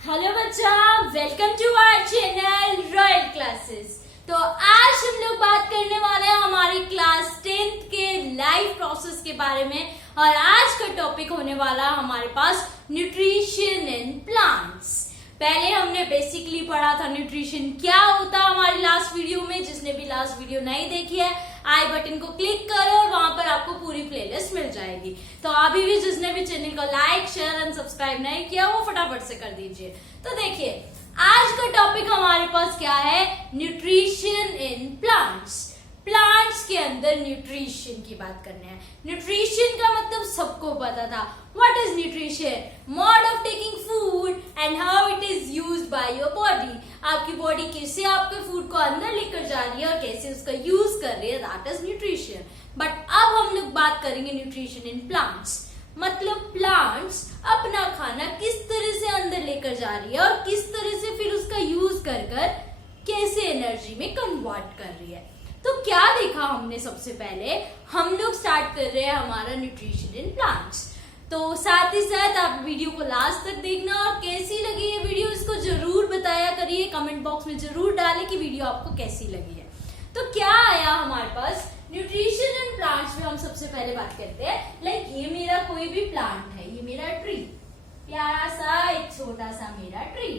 Hello बच्चा, welcome to our channel Royal Classes. तो आज हम लोग बात करने वाले हैं हमारी क्लास 10th के लाइफ प्रोसेस के बारे में। और आज का टॉपिक होने वाला हमारे पास न्यूट्रिशन इन प्लांट्स। पहले हमने बेसिकली पढ़ा था न्यूट्रिशन क्या होता है हमारी लास्ट वीडियो में। जिसने भी लास्ट वीडियो नहीं देखी है, आई बटन को क्लिक करो और वहां पर आपको पूरी प्लेलिस्ट मिल जाएगी। तो अभी भी जिसने भी चैनल को लाइक शेयर एंड सब्सक्राइब नहीं किया वो फटाफट से कर दीजिए। तो देखिए आज का टॉपिक हमारे पास क्या है, न्यूट्रिशन इन प्लांट्स। प्लांट्स के अंदर न्यूट्रिशन की बात करने हैं। न्यूट्रिशन का मतलब सबको पता था। What is nutrition? Mode of taking food and how it is used by your body. आपकी बॉडी कैसे आपके फूड को अंदर लेकर जा रही है और कैसे उसका यूज कर रही है, दैट इज न्यूट्रिशन। बट अब हम लोग बात करेंगे न्यूट्रिशन इन प्लांट्स। मतलब प्लांट्स अपना खाना किस तरह से अंदर लेकर जा रही है और किस तरह से फिर उसका यूज कर कैसे एनर्जी में कन्वर्ट कर रही है। तो क्या देखा हमने? सबसे पहले हम लोग स्टार्ट कर रहे हैं हमारा न्यूट्रिशन इन प्लांट्स। तो साथ ही साथ आप वीडियो को लास्ट तक देखना और कैसी लगी ये वीडियो इसको जरूर बताया करिए, कमेंट बॉक्स में जरूर डालें कि वीडियो आपको कैसी लगी है। तो क्या आया हमारे पास न्यूट्रिशन इन प्लांट्स में। हम सबसे पहले बात करते हैं, लाइक ये मेरा कोई भी प्लांट है, ये मेरा ट्री, प्यारा सा एक छोटा सा मेरा ट्री।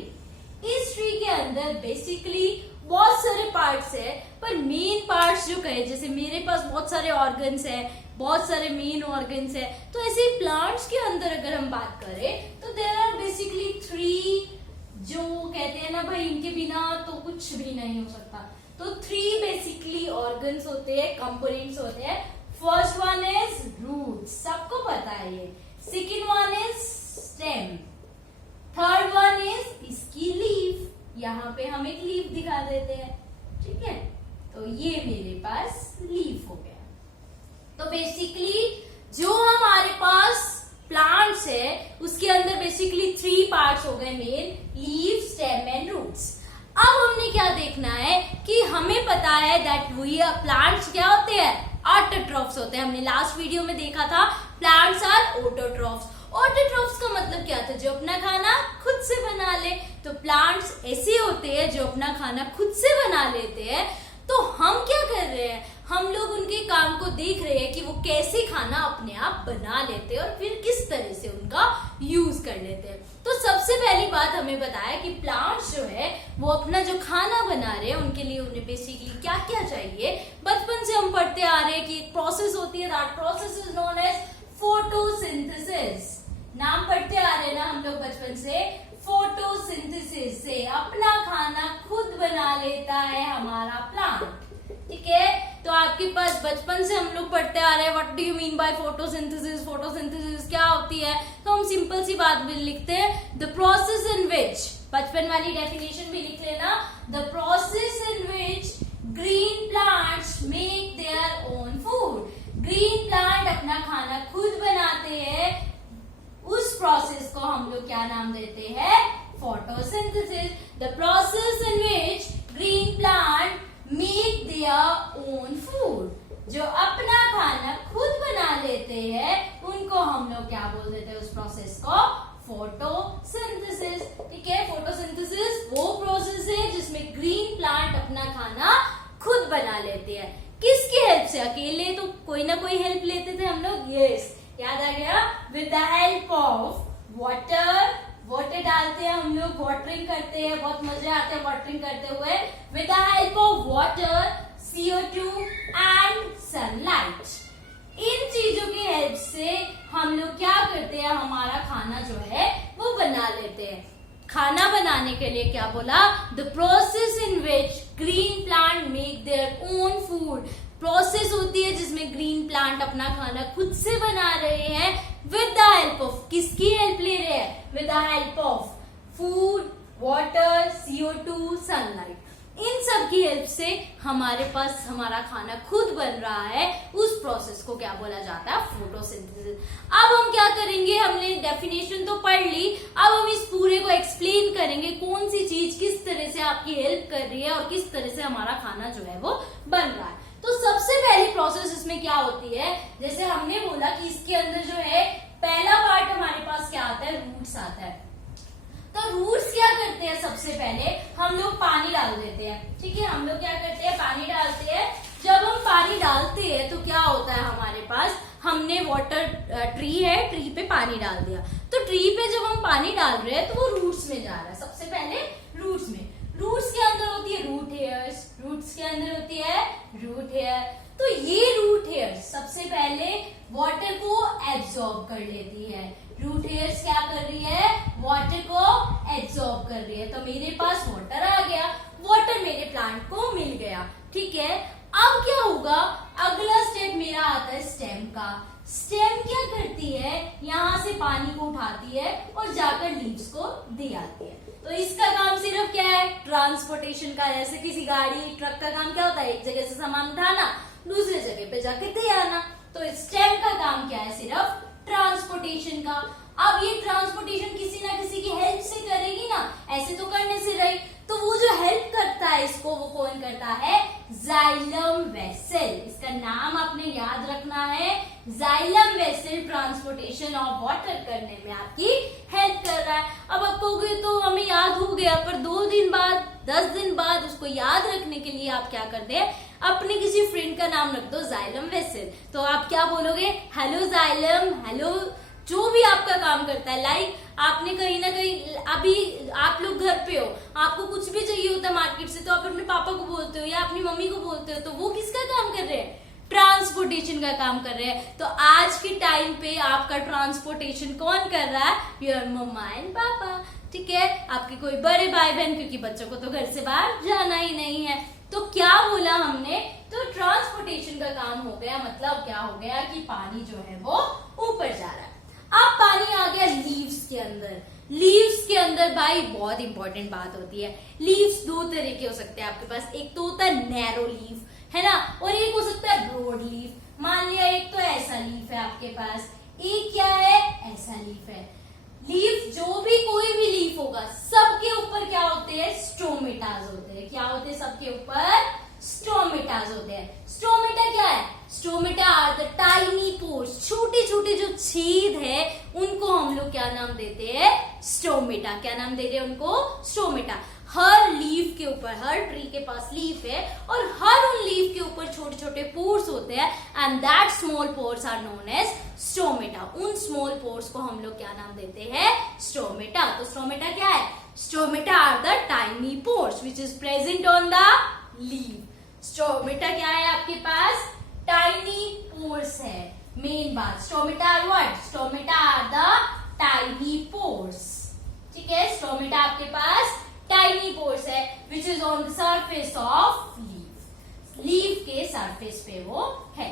इस ट्री के अंदर बेसिकली बहुत सारे पार्ट्स है, पर मेन पार्ट्स जो कहे, जैसे मेरे पास बहुत सारे ऑर्गन्स है, बहुत सारे मेन ऑर्गन्स है। तो ऐसे प्लांट्स के अंदर अगर हम बात करें तो देयर आर बेसिकली 3, जो कहते हैं ना भाई इनके बिना तो कुछ भी नहीं हो सकता। तो 3 बेसिकली ऑर्गन्स होते हैं, कंपोनेंट्स होते हैं। फर्स्ट वन इज रूट, सबको पता है ये। Second one is stem, third one is इसकी लीफ। यहाँ पे हम एक लीफ दिखा देते हैं, ठीक है। तो ये मेरे पास लीफ हो गया। तो बेसिकली जो हमारे पास प्लांट्स है उसके अंदर बेसिकली 3 पार्ट्स हो गए main, leaf, stem and roots. अब हमने क्या देखना है कि हमें पता है दैट वी प्लांट्स क्या होते हैं, ऑटोट्रॉफ्स होते हैं। हमने लास्ट वीडियो में देखा था प्लांट्स आर ऑटोट्रॉफ्स। ऑटोट्रॉफ्स का मतलब क्या था? जो अपना खाना खुद से बना ले। तो प्लांट्स ऐसे होते हैं जो अपना खाना खुद से बना लेते हैं। तो हम क्या कर रहे हैं, हम लोग उनके काम को देख रहे हैं कि वो कैसे खाना अपने आप बना लेते हैं और फिर किस तरह से उनका यूज कर लेते हैं। तो सबसे पहली बात हमें बताया कि प्लांट्स जो है वो अपना जो खाना बना रहे हैं उनके लिए उन्हें बेसिकली क्या क्या चाहिए। बचपन से हम पढ़ते आ रहे हैं कि एक प्रोसेस होती है, that process is known as photosynthesis. नाम पढ़ते आ रहे हैं ना हम लोग बचपन से। फोटोसिंथेसिस से अपना खाना खुद बना लेता है हमारा प्लांट, ठीक है। तो आपके पास बचपन से हम लोग पढ़ते आ रहे हैं what do you mean by photosynthesis. Photosynthesis क्या होती है? तो हम सिंपल सी बात भी लिखते हैं, द प्रोसेस इन विच, बचपन वाली डेफिनेशन भी लिख लेना, the process in which green plants make their own food. Green plant अपना खाना खुद बनाते हैं, उस प्रोसेस को हम लोग क्या नाम देते हैं? Photosynthesis. The process in which green plant make their own food. जो अपना खाना खुद बना लेते हैं उनको हम लोग क्या बोल देते हैं उस प्रोसेस को? फोटोसिंथेसिस, ठीक है। फोटोसिंथेसिस वो प्रोसेस है जिसमें ग्रीन प्लांट अपना खाना खुद बना लेते हैं। किसकी हेल्प से? अकेले तो कोई ना कोई हेल्प लेते थे हम लोग, यस, याद आ गया, with the help of water. Water डालते हैं हम लोग, वाटरिंग करते हैं, बहुत मजे आते हैं वाटरिंग करते हुए। With the help of water, CO2 and sunlight. इन चीजों की हेल्प से हम लोग क्या करते हैं, हमारा खाना जो है वो बना लेते हैं। खाना बनाने के लिए क्या बोला? The process in which green plant make their own food. Process होती है जिसमें ग्रीन प्लांट अपना खाना खुद से बना रहे हैं विद द हेल्प ऑफ, किसकी हेल्प ले रहे हैं? With the help of food, water, CO2, sunlight. इन सब की हेल्प से हमारे पास हमारा खाना खुद बन रहा है। उस प्रोसेस को क्या बोला जाता है? फोटोसिंथेसिस। अब हम क्या करेंगे, हमने डेफिनेशन तो पढ़ ली, अब हम इस पूरे को एक्सप्लेन करेंगे कौन सी चीज किस तरह से आपकी हेल्प कर रही है और किस तरह से हमारा खाना जो है वो बन रहा है। तो सबसे पहली प्रोसेस इसमें क्या होती है, जैसे हमने बोला कि इसके अंदर जो है पहला पार्ट हमारे पास क्या आता है? रूट्स आता है। तो रूट्स के करते हैं, सबसे पहले हम लोग पानी डाल देते हैं। ठीक है, हम लोग क्या करते हैं, पानी डालते हैं। जब हम पानी डालते हैं तो क्या होता है हमारे पास, हमने वाटर ट्री है, ट्री पे पानी डाल दिया, तो ट्री पे जब हम पानी डाल रहे हैं तो वो रूट्स में जा रहा है। सबसे पहले रूट्स में, रूट्स के अंदर होती है रूट हेयर्स, रूट्स के अंदर होती है रूट हेयर। तो ये रूट हेयर्स सबसे पहले वाटर को एब्जॉर्ब कर लेती है। रूट हेयर्स क्या कर रही है, वाटर को एब्जॉर्ब कर रही है। तो मेरे पास वाटर आ गया, वाटर मेरे प्लांट को मिल गया। ठीक है, अब क्या होगा, अगला स्टेप मेरा आता है स्टेम का। स्टेम क्या करती है, यहाँ से पानी को उठाती है और जाकर लीव्स को दे आती है। तो इसका काम सिर्फ क्या है, ट्रांसपोर्टेशन का। जैसे किसी गाड़ी ट्रक का काम क्या होता है, एक जगह से सामान उठाना, दूसरे जगह पे जाके दे आना। तो स्टेम का काम क्या है, सिर्फ ट्रांसपोर्टेशन का। अब ये ट्रांसपोर्टेशन किसी ना किसी की हेल्प से करेगी ना, ऐसे तो करने से रही। तो वो जो हेल्प करता है इसको, वो कौन करता है, जाइलम वेसल। इसका नाम आपने याद रखना है, xylem vessel transportation of water करने में आपकी हेल्प कर रहा है। अब आप कहोगे तो हमें याद हो गया, पर 2 दिन बाद 10 दिन बाद उसको याद रखने के लिए आप क्या करते हैं, अपने किसी फ्रेंड का नाम रख दो, जाइलम वेसल। तो आप क्या बोलोगे, हेलो जाइलम, हेलो जो भी आपका काम करता है। लाइक आपने कहीं ना कहीं, अभी आप लोग घर पे हो, आपको कुछ भी चाहिए होता है मार्केट से, तो आप अपने पापा को बोलते हो या अपनी मम्मी को बोलते हो, तो वो किसका काम कर रहे हैं, ट्रांसपोर्टेशन का काम कर रहे हैं। तो आज के टाइम पे आपका ट्रांसपोर्टेशन कौन कर रहा है, योर मम्मा एंड पापा। ठीक है, आपके कोई बड़े भाई बहन, क्योंकि बच्चों को तो घर से बाहर जाना ही नहीं है। तो क्या बोला हमने, तो ट्रांसपोर्टेशन का काम हो गया, मतलब क्या हो गया कि पानी जो है वो ऊपर जा रहा है। अब पानी आ गया लीव्स के अंदर। लीव्स के अंदर भाई बहुत इंपॉर्टेंट बात होती है, लीव्स 2 तरह के हो सकते हैं आपके पास। एक तो होता है नैरो लीफ, है ना, और एक हो सकता है ब्रॉड लीफ। मान लिया एक तो ऐसा लीफ है आपके पास, एक क्या है, ऐसा लीफ है। लीफ जो भी, कोई भी लीफ होगा, सबके ऊपर क्या होते हैं, स्टोमेटाज होते हैं। क्या होते हैं, सबके ऊपर स्टोमेटाज होते हैं। स्टोमेटा क्या है, stomata are the tiny pores, छोटे छोटे जो छेद है, उनको हम लोग क्या नाम देते हैं, स्टोमेटा। क्या नाम देते हैं उनको, स्टोमेटा। हर लीफ के ऊपर, हर ट्री के पास लीफ है, और हर उन लीफ के ऊपर छोटे छोटे पोर्स होते हैं, and that small pores are known as stomata. उन स्मॉल पोर्स को हम लोग क्या नाम देते हैं, स्टोमेटा। तो स्टोमेटा क्या है, stomata are the tiny pores which is present on the leaf. Stomata क्या है आपके पास, टाइनी पोर्स है। मेन बात, stomata are what, stomata are the tiny pores. ठीक है, स्टोमेटा आपके पास टाइनी पोर्स है which is on the surface of leaf, leaf के सरफेस पे वो है।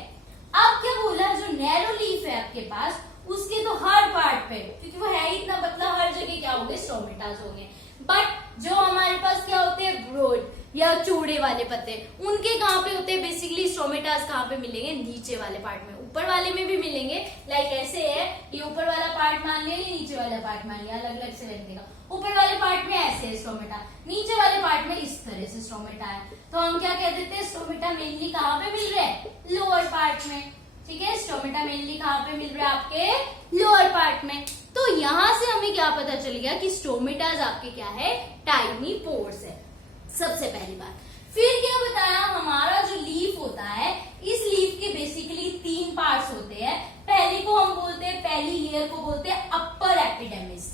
अब क्या बोला, जो नैरो लीफ है आपके पास, उसके तो हर पार्ट पे, क्योंकि वो है इतना पतला, हर जगह क्या होंगे, स्टोमेटास होंगे। बट जो हमारे पास क्या होते हैं, ब्रॉड या चौड़े वाले पत्ते, उनके कहाँ पे होते हैं, बेसिकली स्टोमेटास कहाँ पे मिलेंगे, नीचे वाले पार्ट में। ऊपर वाले में भी मिलेंगे, लाइक ऐसे है, ये ऊपर वाला पार्ट मान लिया, ये नीचे वाला पार्ट मान लिया, अलग अलग से लगेगा। ऊपर वाले पार्ट में ऐसे है स्टोमेटा, नीचे वाले पार्ट में इस तरह से स्टोमेटा है। तो हम क्या कह देते हैं, स्टोमेटा मेनली कहाँ पे मिल रहे हैं, लोअर पार्ट में। ठीक है, स्टोमेटा मेनली कहाँ पे मिल रहा है, आपके लोअर पार्ट में। तो यहां से हमें क्या पता चल गया कि स्टोमेटाज आपके क्या है, टाइनी पोर्स है, सबसे पहली बात। फिर क्या बताया, हमारा जो लीफ होता है, इस लीफ के बेसिकली 3 पार्ट्स होते हैं। पहले को हम बोलते हैं, पहली लेयर को बोलते हैं अपर एपिडेमिस।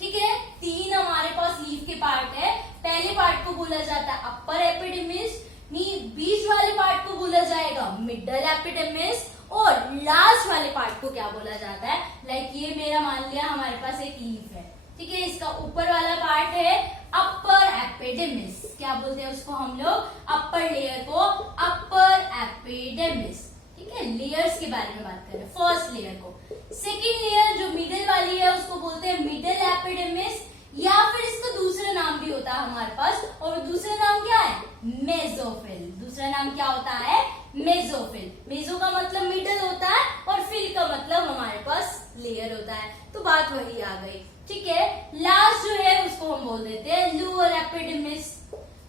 ठीक है, 3 हमारे पास लीफ के पार्ट है। पहले पार्ट को बोला जाता है अपर एपिडेमिस, बीच वाले पार्ट को बोला जाएगा मिडल एपिडेमिस, और लास्ट वाले पार्ट को क्या बोला जाता है, लाइक ये मेरा मान लिया हमारे पास एक लीफ है। ठीक है, इसका ऊपर वाला पार्ट है अपर एपिडेमिस। क्या बोलते हैं उसको हम लोग, अपर लेयर को अपर एपिडेमिस। ठीक है, लेयर्स के बारे में बात करें, फर्स्ट लेयर को। सेकेंड लेयर जो मिडिल वाली है, उसको बोलते हैं मिडिल एपिडेमिस, या फिर इसका दूसरा नाम भी होता है हमारे पास, और दूसरा नाम क्या है, मेसोफिल। दूसरा नाम क्या होता है, मेसोफिल। मेसो का मतलब मिडिल होता है, और फिल का मतलब हमारे पास लेयर होता है। तो बात वही आ गई। ठीक है, लास्ट जो है उसको हम बोल देते हैं लोअर एपिडेमिस।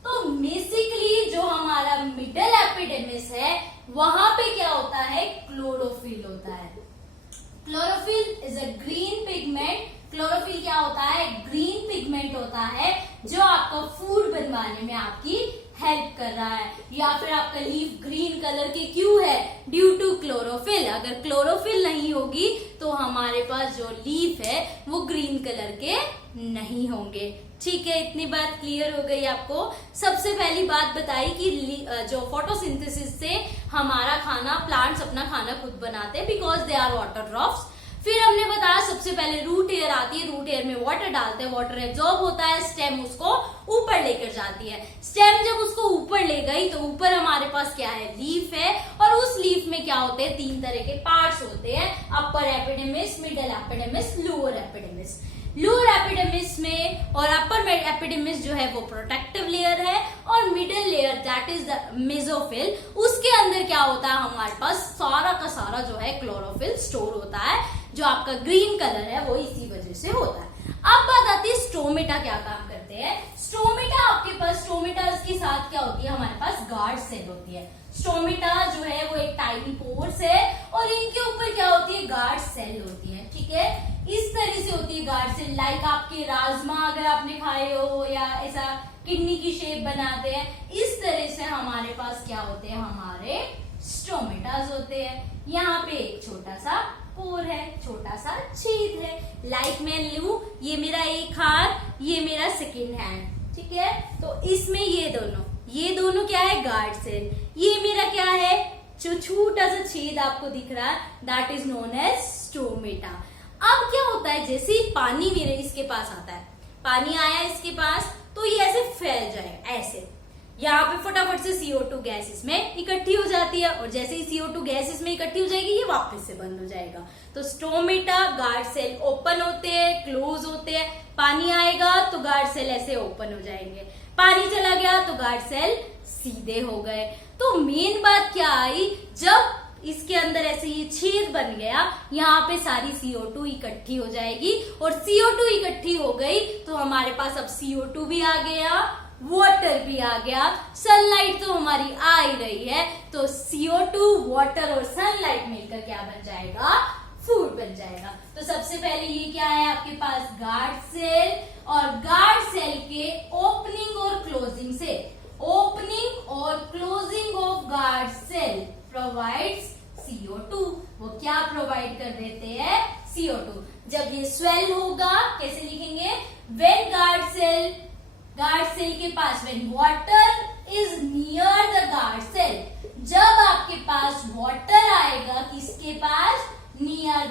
तो बेसिकली जो हमारा मिडिल एपिडेमिस है, वहां पे क्या होता है, क्लोरोफिल होता है। Chlorophyll is a green pigment. Chlorophyll क्या होता है, ग्रीन पिगमेंट होता है, जो आपका फूड बनवाने में आपकी हेल्प कर रहा है। या फिर आपका लीफ ग्रीन कलर के क्यों है? Due to chlorophyll. अगर क्लोरोफिल नहीं होगी तो हमारे पास जो लीफ है वो ग्रीन कलर के नहीं होंगे। ठीक है, इतनी बात क्लियर हो गई आपको। सबसे पहली बात बताई कि जो फोटोसिंथेसिस से हमारा खाना, प्लांट्स अपना खाना खुद बनाते हैं because they are water drops. फिर हमने बताया सबसे पहले रूट एयर आती है, रूट एयर में वाटर डालते हैं, वाटर एब्जॉर्ब होता है, स्टेम उसको ऊपर लेकर जाती है। स्टेम जब उसको ऊपर ले गई तो ऊपर हमारे पास क्या है? लीफ है। और उस लीफ में क्या होते हैं? 3 तरह के पार्ट्स होते हैं, upper epidermis, middle epidermis, lower epidermis. Lower epidermis में और अपर एपिडेमिस जो है वो प्रोटेक्टिव लेयर है, और middle layer that is the mesophyll, उसके अंदर क्या होता है? हमारे पास सारा का सारा जो है क्लोरोफिल स्टोर होता है। जो आपका ग्रीन कलर है वो इसी वजह से होता है। अब बात आती है स्टोमेटा क्या काम करते हैं। स्टोमेटा आपके पास, स्टोमेटा के साथ क्या होती है? हमारे पास गार्ड सेल होती है। स्टोमेटा जो है वो एक टाइनी पोर्स है और इनके ऊपर क्या होती है? गार्ड सेल होती है। ठीक है, इस तरह से होती है गार्ड सेल। लाइक आपके राजमा अगर आपने खाए हो या ऐसा किडनी की शेप बनाते हैं, इस तरह से हमारे पास क्या होते हैं? हमारे स्टोमेटास होते हैं। यहाँ पे एक छोटा सा पोर है, छोटा सा छेद है। लाइक मैं लूं, ये मेरा एक हाथ, ये मेरा सेकेंड हैंड। ठीक है, तो इसमें ये दोनों क्या है? Guard cell. ये मेरा क्या है? जो छोटा सा छेद आपको दिख रहा है that is known as stomata. अब क्या होता है? जैसे ही पानी मेरे इसके पास आता है, पानी आया इसके पास, तो ये ऐसे फैल जाएगा, ऐसे यहाँ पे फटाफट से CO2 गैस इसमें इकट्ठी हो जाती है, और जैसे ही CO2 गैस इसमें इकट्ठी हो जाएगी ये वापस से बंद हो जाएगा। तो स्टोमेटा गार्ड सेल ओपन होते हैं, क्लोज होते हैं। पानी आएगा तो गार्ड सेल ऐसे ओपन हो जाएंगे, पानी चला गया तो गार्ड सेल सीधे हो गए। तो मेन बात क्या आई? जब इसके अंदर ऐसे ये छेद बन गया, यहाँ पे सारी CO2 इकट्ठी हो जाएगी, और CO2 इकट्ठी हो गई तो हमारे पास अब CO2 भी आ गया, वाटर भी आ गया, सनलाइट तो हमारी आ ही रही है, तो CO2, वाटर और सनलाइट मिलकर क्या बन जाएगा? फूड बन जाएगा। तो सबसे पहले ये क्या है आपके पास? गार्ड सेल, और गार्ड सेल के ओपनिंग और क्लोजिंग से, ओपनिंग और closing of guard cell provides CO2। वो क्या प्रोवाइड कर देते हैं? CO2। जब ये स्वेल होगा, कैसे लिखेंगे? व्हेन गार्ड सेल के पास, when water is near the guard cell, जब आपके पास वाटर आएगा किसके पास? नियर द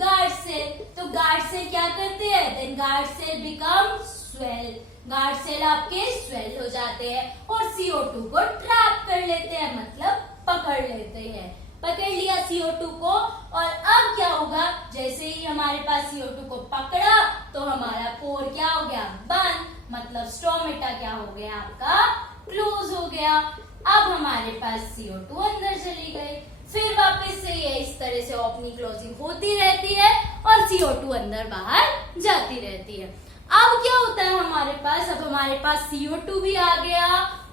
गार्ड सेल, तो गार्ड सेल क्या करते हैं? Then guard cell become swell, guard cell आपके स्वेल हो जाते हैं और CO2 को ट्रैप कर लेते हैं, मतलब पकड़ लेते हैं। पकड़ लिया CO2 को, और अब क्या होगा? जैसे ही हमारे पास CO2 को पकड़ा तो हमारा पोर क्या हो गया? बंद, मतलब स्टोमेटा क्या हो गया? आपका क्लोज हो गया। अब हमारे पास CO2 अंदर चली गई, फिर वापस से ये इस तरह से ओपनिंग क्लोजिंग होती रहती है और CO2 अंदर बाहर जाती रहती है। अब क्या होता है हमारे पास? अब हमारे पास CO2 भी आ गया,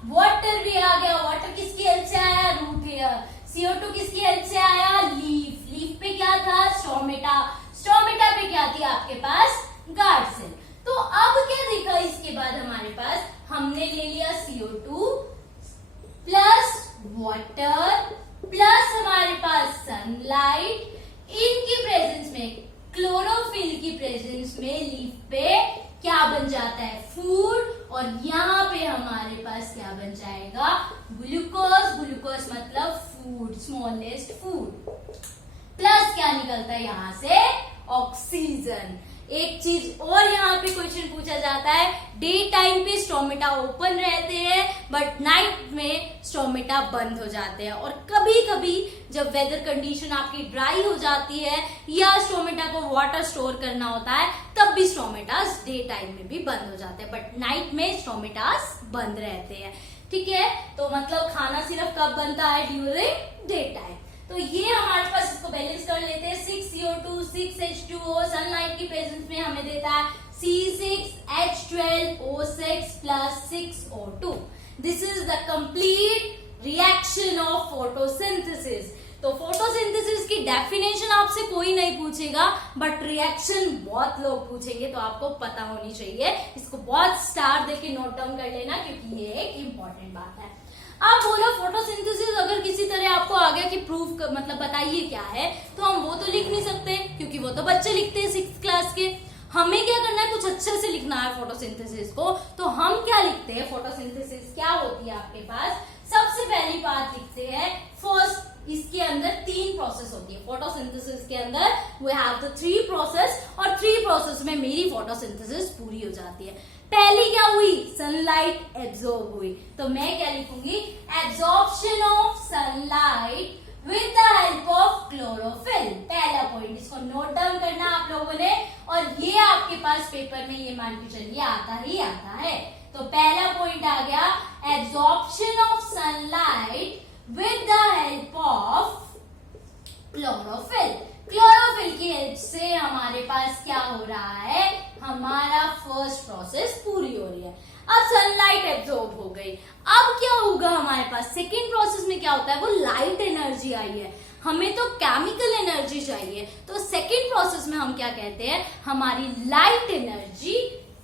वाटर भी आ गया। वाटर किसकी हेल्प से आया? Root hair. CO2 किसकी हेल्प से आया? लीफ। लीफ पे क्या था? स्टोमेटा। स्टोमेटा पे क्या थी आपके पास? Guard cell. तो अब क्या दिखा इसके बाद हमारे पास? हमने ले लिया CO2 प्लस वाटर प्लस हमारे पास सनलाइट, इनकी प्रेजेंस में, क्लोरोफिल की प्रेजेंस में लीफ पे क्या बन जाता है? फूड। और यहाँ पे हमारे पास क्या बन जाएगा? ग्लूकोज। ग्लूकोज मतलब फूड, स्मॉलेस्ट फूड। प्लस क्या निकलता है यहाँ से? ऑक्सीजन। एक चीज और यहाँ पे क्वेश्चन पूछा जाता है, डे टाइम पे स्टोमेटा ओपन रहते हैं बट नाइट में स्टोमेटा बंद हो जाते हैं, और कभी कभी जब वेदर कंडीशन आपकी ड्राई हो जाती है या स्टोमेटा को वाटर स्टोर करना होता है तब भी स्टोमेटास डे टाइम में भी बंद हो जाते हैं, बट नाइट में स्टोमेटास बंद रहते हैं। ठीक है, तो मतलब खाना सिर्फ कब बनता है? During day time. तो ये हमारे पास, इसको बैलेंस कर लेते हैं। 6 CO2 6 H2O, सनलाइट की प्रेजेंस में हमें देता है C6H12O6 plus 6O2। This is the complete reaction of photosynthesis. तो तो फोटोसिंथेसिस की डेफिनेशन आपसे कोई नहीं पूछेगा, बट रिएक्शन बहुत लोग पूछेंगे, तो आपको पता होनी चाहिए। इसको बहुत स्टार देके नोट डाउन कर लेना, क्योंकि ये एक इंपॉर्टेंट बात है। अब बोलो फोटोसिंथेसिस अगर किसी तरह आपको आ गया कि प्रूफ मतलब बताइए क्या है, तो हम वो तो लिख नहीं सकते, क्योंकि वो तो बच्चे लिखते हैं 6th क्लास के। हमें क्या करना है, कुछ अच्छे से लिखना है फोटोसिंथेसिस को। तो हम क्या लिखते हैं, फोटोसिंथेसिस क्या होती है आपके पास, सबसे पहली बात लिखते हैं फर्स्ट, इसके अंदर 3 प्रोसेस होती है। फोटोसिंथेसिस के अंदर वी हैव द 3 प्रोसेस, और 3 प्रोसेस में मेरी फोटोसिंथेसिस पूरी हो जाती है। पहली क्या हुई, सनलाइट एब्जॉर्ब हुई, तो मैं क्या लिखूंगी, absorption of sunlight with the help of chlorophyll. पहला पॉइंट, इसको नोट डाउन करना आप लोगों ने, और ये आपके पास पेपर में ये मान के चलिए आता ही आता है। तो पहला पॉइंट आ गया, absorption of sunlight with the help of chlorophyll. Chlorophyll की हेल्प से हमारे पास क्या हो रहा है, हमारा फर्स्ट प्रोसेस पूरी हो रही है। अब सनलाइट एब्जॉर्ब हो गई, अब क्या होगा हमारे पास, सेकेंड प्रोसेस में क्या होता है, वो लाइट एनर्जी आई है, हमें तो केमिकल एनर्जी चाहिए। तो सेकेंड प्रोसेस में हम क्या कहते हैं, हमारी लाइट एनर्जी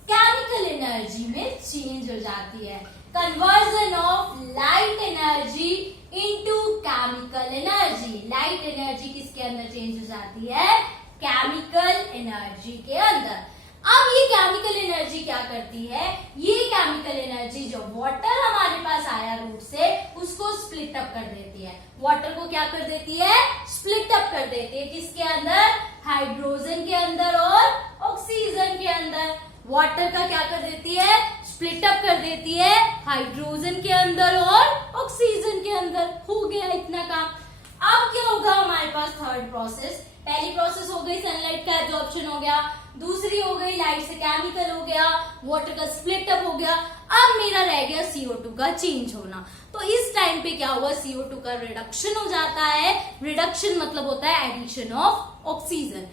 केमिकल एनर्जी में चेंज हो जाती है। Conversion of light energy into chemical energy. Light energy किसके अंदर चेंज हो जाती है, केमिकल एनर्जी के अंदर। अब ये केमिकल एनर्जी क्या करती है, ये केमिकल एनर्जी जो वाटर हमारे पास आया रूट से, उसको स्प्लिट अप कर देती है। वाटर को क्या कर देती है, स्प्लिट अप कर देती है, किसके अंदर, हाइड्रोजन के अंदर और ऑक्सीजन के अंदर। वाटर का क्या कर देती है, स्प्लिट अप कर देती है हाइड्रोजन के अंदर और ऑक्सीजन के अंदर। हो गया इतना काम। अब क्या होगा हमारे पास थर्ड प्रोसेस, पहली प्रोसेस हो गई सनलाइट का एब्जॉर्प्शन हो गया, दूसरी हो गई लाइट से केमिकल हो गया, वाटर का स्प्लिट अप हो गया। अब मेरा रह गया CO2 का चेंज होना। तो इस टाइम पे क्या हुआ, CO2 का रिडक्शन हो जाता है। रिडक्शन मतलब होता है addition of oxygen,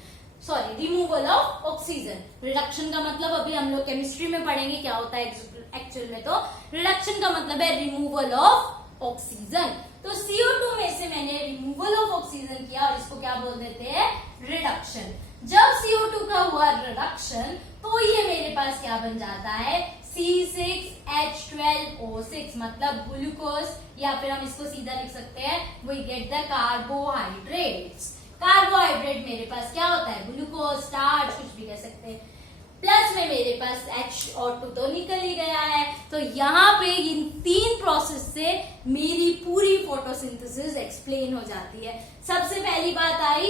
sorry removal of oxygen. Reduction का मतलब अभी हम लोग केमिस्ट्री में पढ़ेंगे क्या होता है एक्चुअल में। तो रिडक्शन का मतलब है रिमूवल ऑफ ऑक्सीजन। तो CO2 में से मैंने रिमूवल ऑफ ऑक्सीजन किया, और इसको क्या बोल देते हैं, रिडक्शन। जब CO2 का हुआ रिडक्शन, तो ये मेरे पास क्या बन जाता है, C6H12O6, मतलब ग्लूकोज, या फिर हम इसको सीधा लिख सकते हैं, we get the carbohydrates. Carbohydrate मेरे पास क्या होता है, ग्लूकोज, स्टार्च, कुछ भी कह सकते हैं। प्लस में मेरे पास H और 2 तो निकल ही गया है। तो यहाँ पे इन 3 प्रोसेस से मेरी पूरी फोटोसिंथेसिस एक्सप्लेन हो जाती है। सबसे पहली बात आई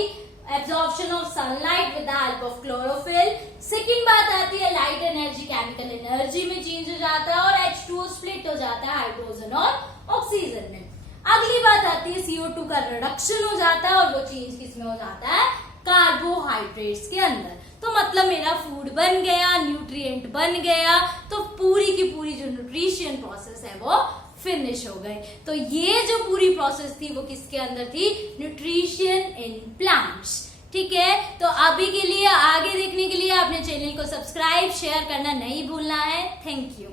absorption of sunlight with the help of chlorophyll. Second बात आती है लाइट एनर्जी केमिकल एनर्जी में चेंज हो जाता है, और H2O स्प्लिट हो जाता है हाइड्रोजन और ऑक्सीजन में। अगली बात आती है CO2 का रिडक्शन हो जाता है, और वो चेंज किसमें हो जाता है, कार्बोहाइड्रेट्स के अंदर। तो मतलब मेरा फूड बन गया, न्यूट्रिएंट बन गया, तो पूरी की पूरी जो न्यूट्रिशन प्रोसेस है वो फिनिश हो गई। तो ये जो पूरी प्रोसेस थी वो किसके अंदर थी, न्यूट्रिशन इन प्लांट्स। ठीक है, तो अभी के लिए आगे देखने के लिए अपने चैनल को सब्सक्राइब शेयर करना नहीं भूलना है। Thank you.